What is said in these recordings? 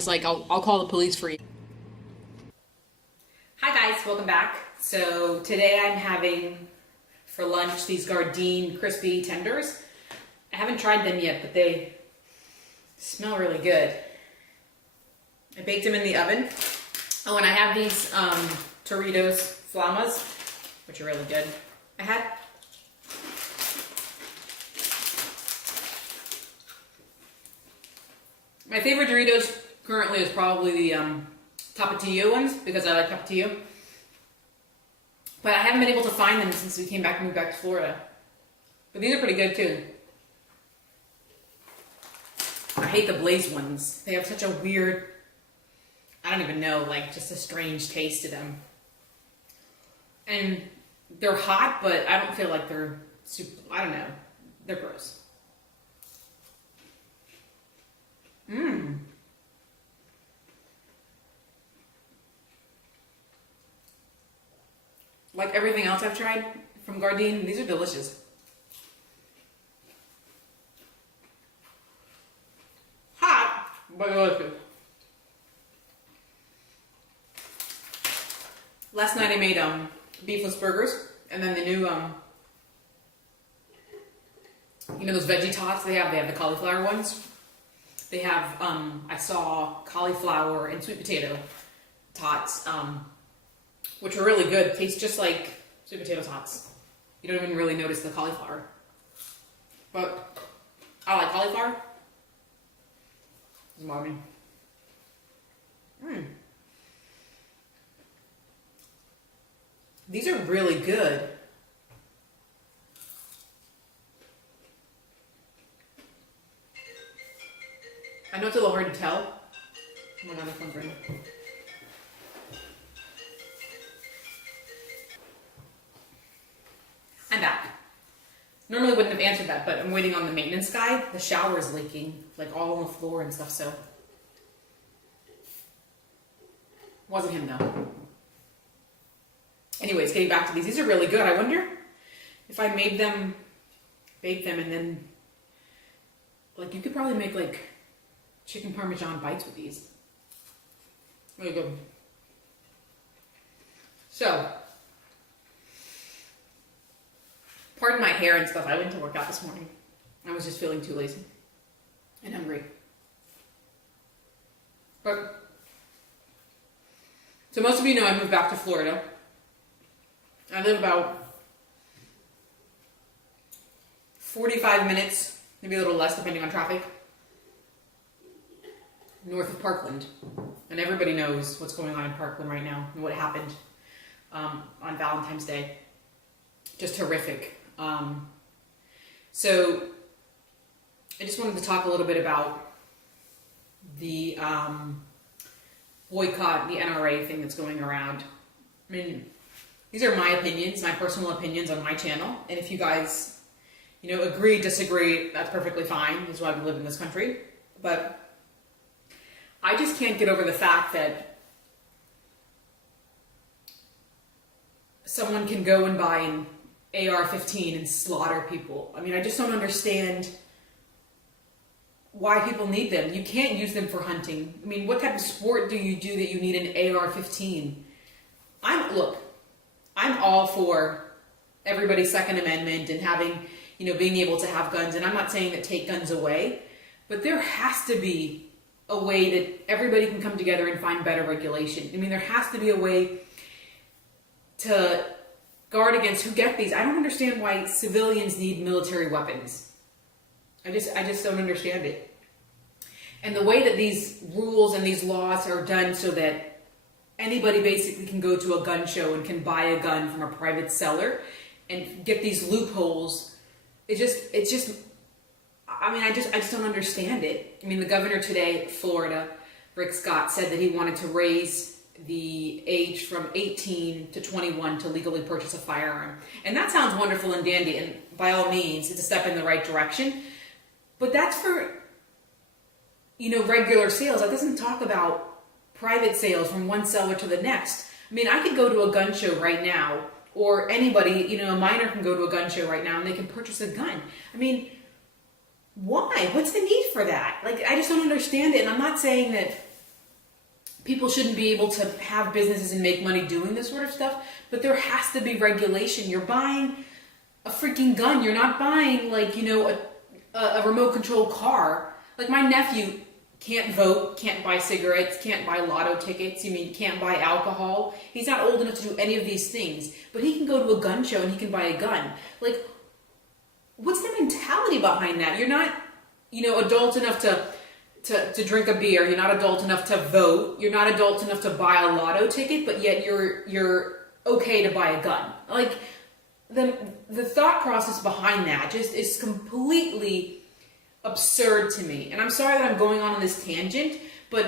was like, I'll call the police for you. Hi guys, welcome back. So today I'm having for lunch these Gardein Crispy Tenders. I haven't tried them yet, but they smell really good. I baked them in the oven. Oh, and I have these Doritos Flamas, which are really good. My favorite Doritos currently is probably the Tapatio ones, because I like Tapatio. But I haven't been able to find them since we moved back to Florida. But these are pretty good too. I hate the Blaze ones. They have such a weird, I don't even know, like just a strange taste to them. And they're hot, but I don't feel like they're super, I don't know. They're gross. Mmm. Like everything else I've tried from Gardein, these are delicious. Hot, but delicious. Last night I made beefless burgers, and then the new you know those veggie tots they have the cauliflower ones. They have I saw cauliflower and sweet potato tots, which are really good. Taste just like sweet potato tots. You don't even really notice the cauliflower. But I like cauliflower. It's mommy. These are really good. I know it's a little hard to tell. Oh my god, this one's ready. I'm back. Normally wouldn't have answered that, but I'm waiting on the maintenance guy. The shower is leaking, like all on the floor and stuff, so. Wasn't him though. Anyways, getting back to these. These are really good. I wonder if I made them, baked them, and then, like, you could probably make, like, chicken parmesan bites with these. Really good. So, pardon my hair and stuff. I went to work out this morning. I was just feeling too lazy and hungry. But, so most of you know I moved back to Florida. I live about 45 minutes, maybe a little less depending on traffic, north of Parkland. And everybody knows what's going on in Parkland right now and what happened on Valentine's Day. Just horrific. So I just wanted to talk a little bit about the boycott, the NRA thing that's going around. I mean, these are my opinions, my personal opinions on my channel. And if you guys, you know, agree, disagree, that's perfectly fine. That's why we live in this country. But I just can't get over the fact that someone can go and buy an AR-15 and slaughter people. I mean, I just don't understand why people need them. You can't use them for hunting. I mean, what type of sport do you do that you need an AR-15? I'm all for everybody's Second Amendment and having, you know, being able to have guns. And I'm not saying that take guns away, but there has to be a way that everybody can come together and find better regulation. I mean, there has to be a way to guard against who get these. I don't understand why civilians need military weapons. I just don't understand it. And the way that these rules and these laws are done so that anybody basically can go to a gun show and can buy a gun from a private seller and get these loopholes. I just don't understand it. I mean, the governor today, Florida, Rick Scott, said that he wanted to raise the age from 18 to 21 to legally purchase a firearm. And that sounds wonderful and dandy, and by all means, it's a step in the right direction. But that's for, you know, regular sales. That doesn't talk about private sales from one seller to the next. I mean, I could go to a gun show right now, or anybody, you know, a minor can go to a gun show right now and they can purchase a gun. I mean, why? What's the need for that? Like, I just don't understand it. And I'm not saying that people shouldn't be able to have businesses and make money doing this sort of stuff, but there has to be regulation. You're buying a freaking gun. You're not buying, like, you know, a remote control car. Like, my nephew can't vote, can't buy cigarettes, can't buy lotto tickets, can't buy alcohol. He's not old enough to do any of these things, but he can go to a gun show and he can buy a gun. Like, what's the mentality behind that? You're not, you know, adult enough to drink a beer. You're not adult enough to vote. You're not adult enough to buy a lotto ticket, but yet you're okay to buy a gun. Like, the thought process behind that just is completely absurd to me. And I'm sorry that I'm going on this tangent, but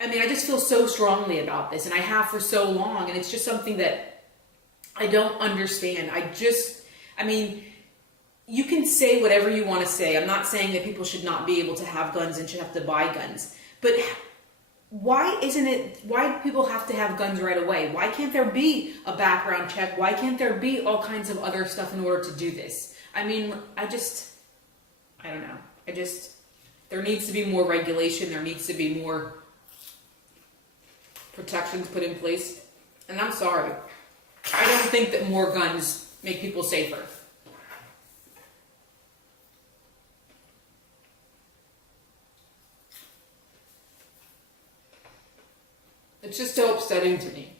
I mean, I just feel so strongly about this, and I have for so long, and it's just something that I don't understand. I mean, you can say whatever you want to say. I'm not saying that people should not be able to have guns and should have to buy guns, but why do people have to have guns right away? Why can't there be a background check? Why can't there be all kinds of other stuff in order to do this? I mean, I don't know. There needs to be more regulation. There needs to be more protections put in place. And I'm sorry. I don't think that more guns make people safer. It's just so upsetting to me.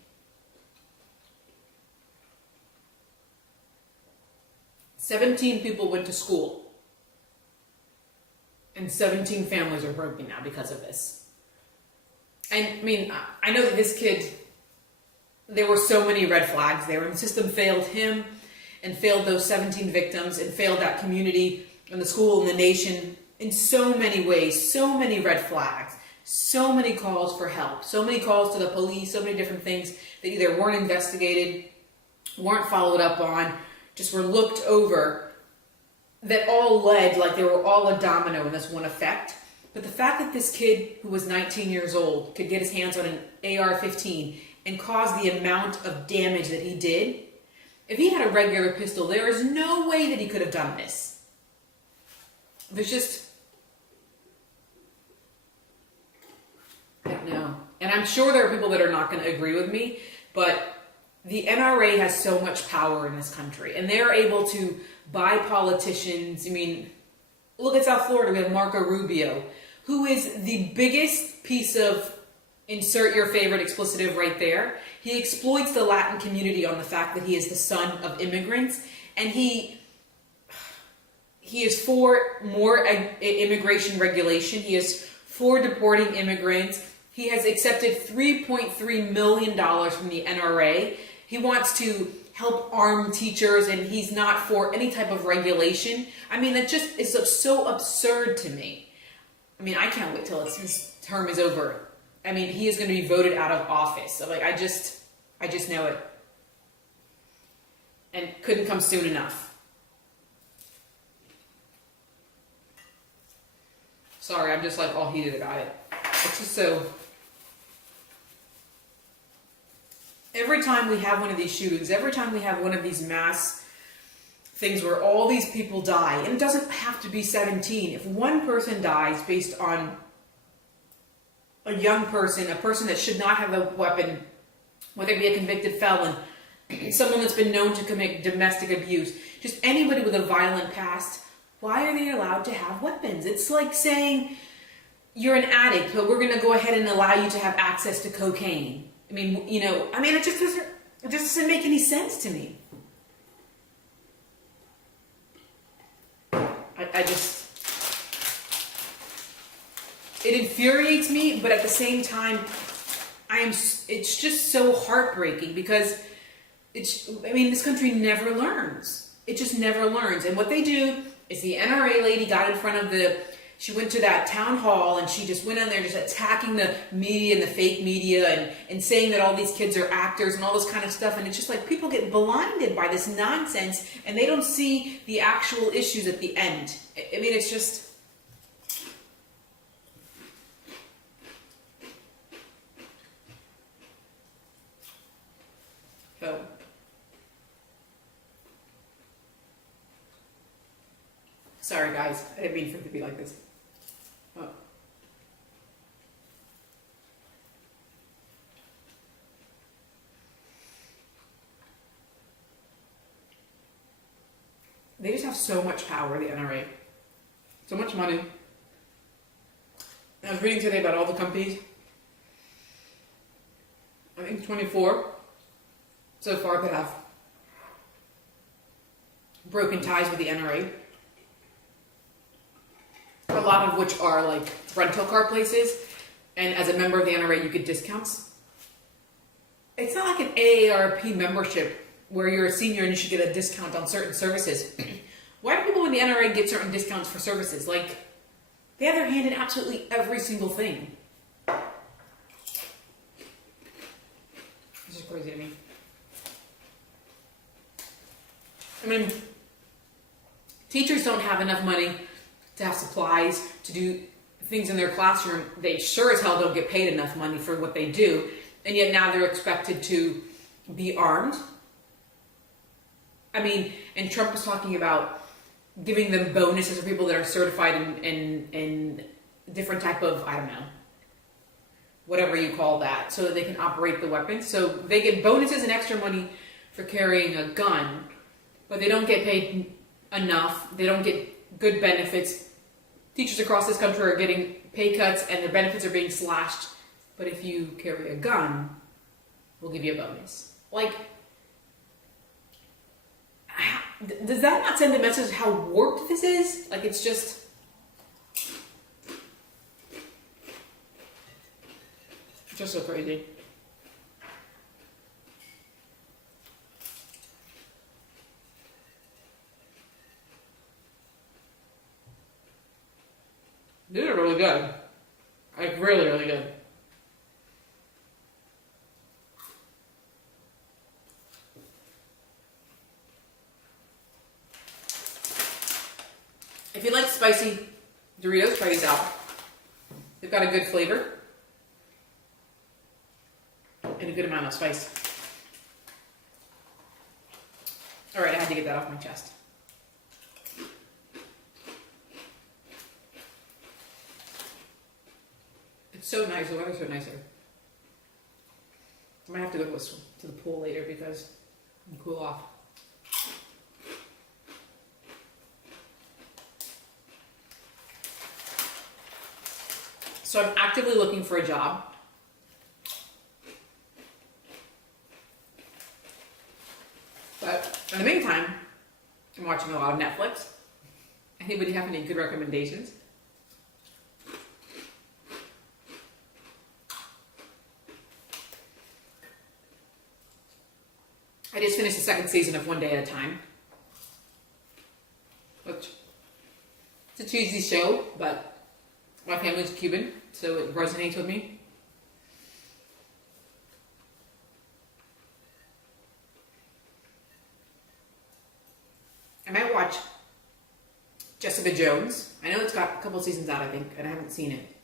17 people went to school. And 17 families are broken now because of this. And I mean, I know that this kid, there were so many red flags there, and the system failed him and failed those 17 victims and failed that community and the school and the nation in so many ways, so many red flags, so many calls for help, so many calls to the police, so many different things that either weren't investigated, weren't followed up on, just were looked over, that all led, like they were all a domino in this one effect. But the fact that this kid, who was 19 years old, could get his hands on an AR-15 and cause the amount of damage that he did, if he had a regular pistol, there is no way that he could have done this. There's just, I don't know. And I'm sure there are people that are not going to agree with me, but the NRA has so much power in this country, and they're able to buy politicians. I mean, look at South Florida. We have Marco Rubio, who is the biggest piece of, insert your favorite explicitive right there. He exploits the Latin community on the fact that he is the son of immigrants, and he is for more immigration regulation. He is for deporting immigrants. He has accepted $3.3 million from the NRA. He wants to help arm teachers, and he's not for any type of regulation. I mean, that just is so absurd to me. I mean, I can't wait till his term is over. I mean, he is going to be voted out of office. So, like, I just know it. And couldn't come soon enough. Sorry, I'm just like all heated about it. It's just so... Every time we have one of these shootings, every time we have one of these mass things where all these people die, and it doesn't have to be 17. If one person dies based on a young person, a person that should not have a weapon, whether it be a convicted felon, someone that's been known to commit domestic abuse, just anybody with a violent past, why are they allowed to have weapons? It's like saying you're an addict, but we're going to go ahead and allow you to have access to cocaine. I mean, it just doesn't make any sense to me. It infuriates me, but at the same time, it's just so heartbreaking because this country never learns. It just never learns. And what they do is the NRA lady got in front of she went to that town hall and she just went in there just attacking the media and the fake media and saying that all these kids are actors and all this kind of stuff. And it's just like people get blinded by this nonsense and they don't see the actual issues at the end. I mean, it's just... So... Sorry guys, I didn't mean for it to be like this. Oh. They just have so much power, the NRA. So much money. I was reading today about all the companies. I think 24 so far that have broken ties with the NRA. A lot of which are like rental car places. And as a member of the NRA, you get discounts. It's not like an AARP membership where you're a senior and you should get a discount on certain services. Why do people in the NRA get certain discounts for services? Like, they have their hand in absolutely every single thing. This is crazy to me. I mean, teachers don't have enough money to have supplies, to do things in their classroom. They sure as hell don't get paid enough money for what they do. And yet now they're expected to be armed. I mean, and Trump was talking about giving them bonuses for people that are certified in different type of, I don't know, whatever you call that, so that they can operate the weapons. So they get bonuses and extra money for carrying a gun, but they don't get paid enough. They don't get good benefits. Teachers across this country are getting pay cuts and their benefits are being slashed. But if you carry a gun, we'll give you a bonus. Like, does that not send a message how warped this is? Like, it's just... just so crazy. These are really good. Like, really, really good. If you like spicy Doritos, try these out. They've got a good flavor and a good amount of spice. Alright, I had to get that off my chest. It's so nice, the weather's so nice here. I might have to go to the pool later because I'm cool off. So I'm actively looking for a job. But in the meantime, I'm watching a lot of Netflix. Anybody have any good recommendations? I just finished the second season of One Day at a Time. Which, it's a cheesy show, but my family's Cuban, so it resonates with me. I might watch Jessica Jones. I know it's got a couple seasons out, I think, and I haven't seen it.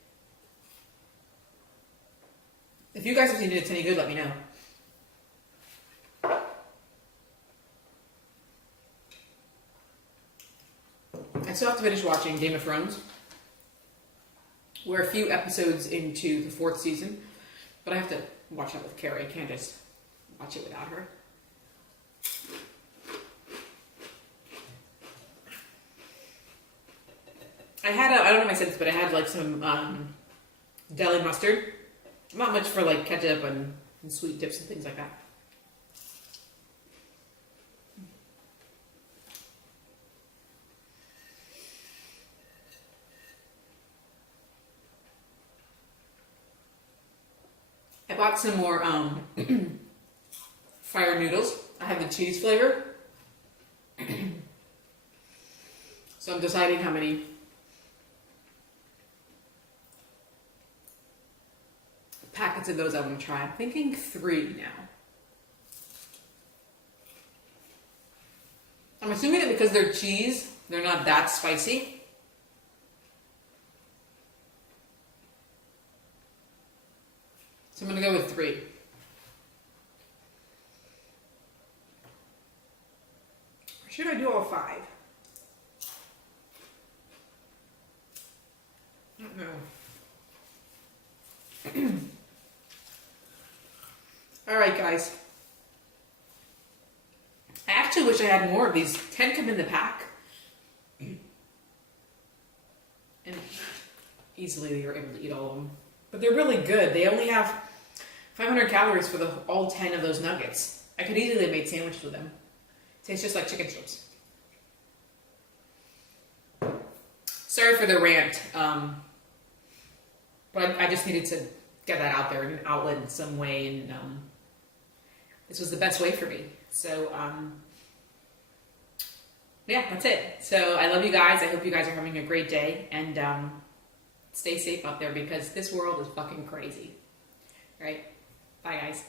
If you guys have seen it, it's any good, let me know. I still have to finish watching Game of Thrones. We're a few episodes into the 4th season, but I have to watch that with Carrie. I can't just watch it without her. I had I don't know if I said this, but I had like some deli mustard. Not much for like ketchup and sweet dips and things like that. I bought some more fire noodles. I have the cheese flavor. So I'm deciding how many packets of those I want to try. I'm thinking 3 now. I'm assuming that because they're cheese, they're not that spicy. So I'm going to go with 3. Or should I do all 5? I don't know. Alright guys. I actually wish I had more of these. 10 come in the pack. easily you're able to eat all of them. But they're really good. They only have 500 calories for all 10 of those nuggets. I could easily have made sandwiches with them. Tastes just like chicken strips. Sorry for the rant, but I just needed to get that out there, an outlet in some way, and this was the best way for me. So, yeah, that's it. So I love you guys. I hope you guys are having a great day, and stay safe out there because this world is fucking crazy. All right? Bye, guys.